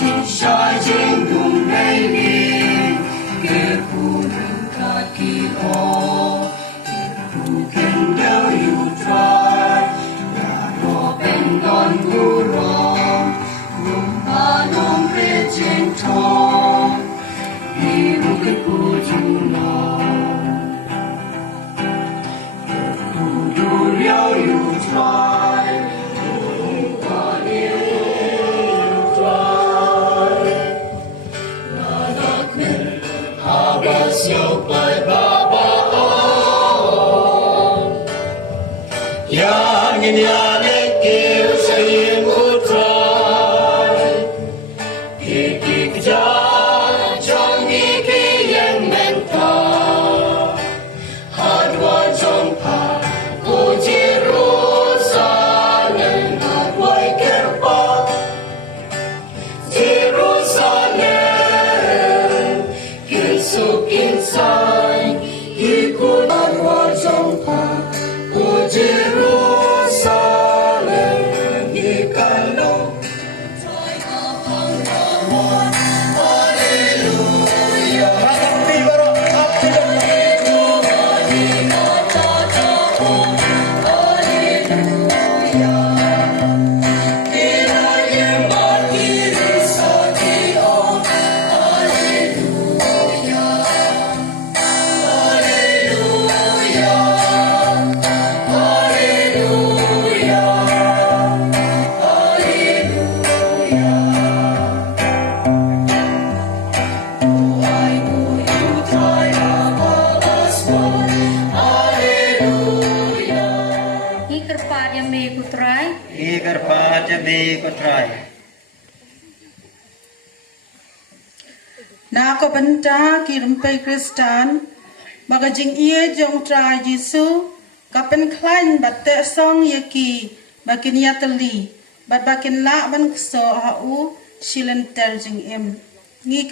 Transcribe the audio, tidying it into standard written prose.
shai jing dum rei ni ke pu ring ka ki o ke pu ken do you try ya ro ben don gu rom rum pa dom re chen thong ni ru ke pu ju no ke pu du liao you try siêu bài ba ba ya nhìn ya lên kêu say một trái kỳ cha trong nghĩ khi em men ta hạt hoa trong pa cô chỉ ru sa nên hạt quay kêu pa chỉ ru sa nên kêu sụp inside he could not watch on path to Jerusalem he can know Iker paja be ko try. Na ko banta ki rumpai Kristan magajing ie jong try Yesu kapen klain batte song yaki bakin yatali bat bakin la ban so au silen terjing em ngi